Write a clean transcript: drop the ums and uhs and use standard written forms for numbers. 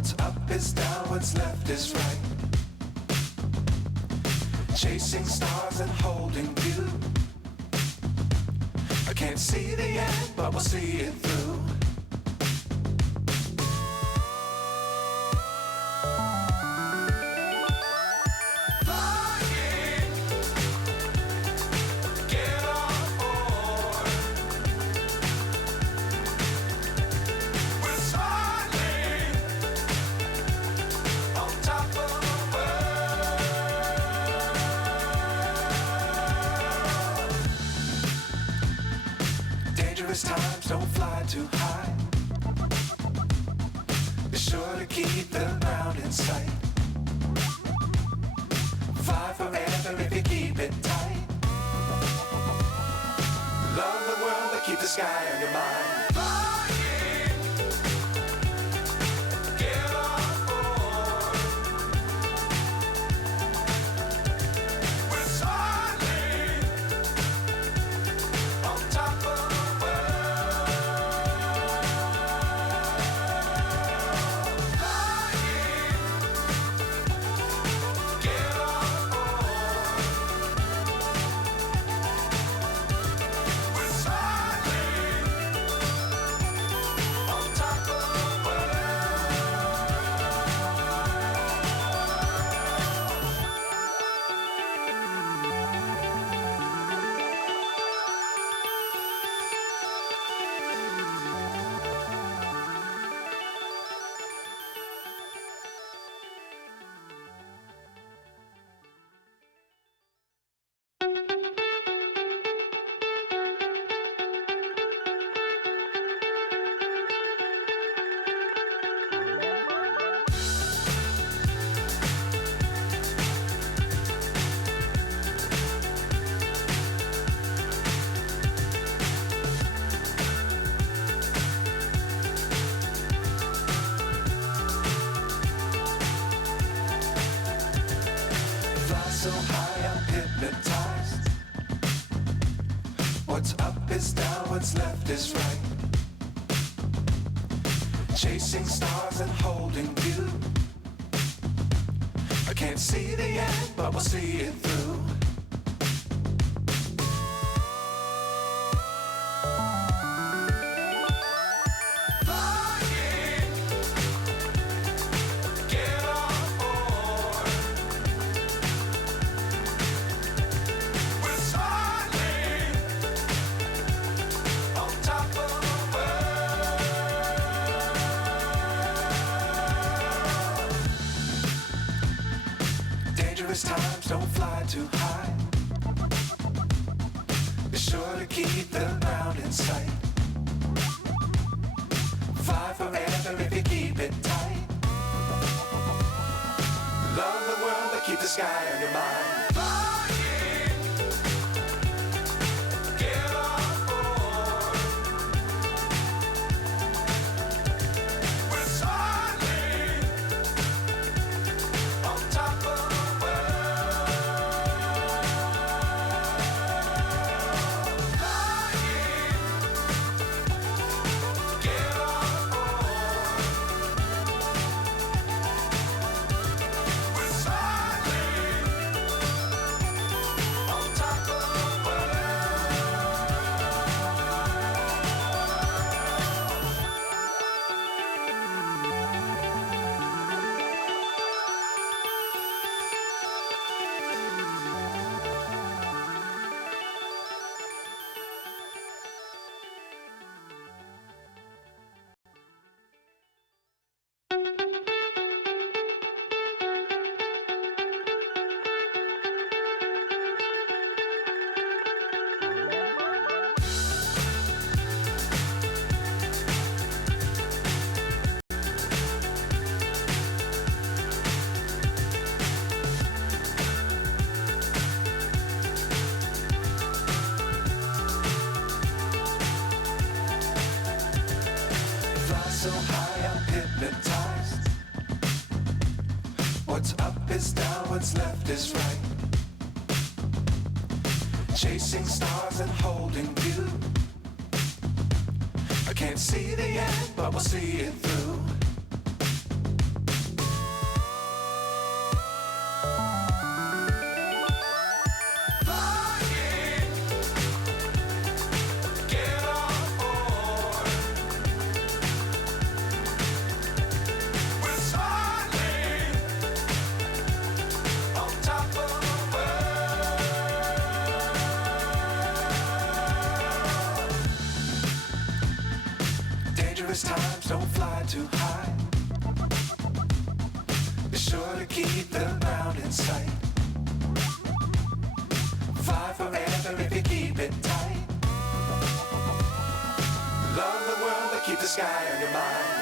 What's up is down, what's left is right. Chasing stars and holding you. I can't see the end, but we'll see it through. Times don't fly too high. Be sure to keep the ground in sight. Fly forever if you keep it tight. Love the world but keep the sky on your mind. So high I'm hypnotized. What's up is down, what's left is right. Chasing stars and holding you. I can't see the end, but we'll see it through. Times don't fly too high. Be sure to keep the ground in sight. Fly forever if you keep it tight. Love the world but keep the sky on your mind. So high I'm hypnotized. What's up is down, what's left is right. Chasing stars and holding you. I can't see the end, but we'll see it through. don't fly too high. Be sure to keep the ground in sight. Fly forever if you keep it tight. Love the world, but keep the sky on your mind.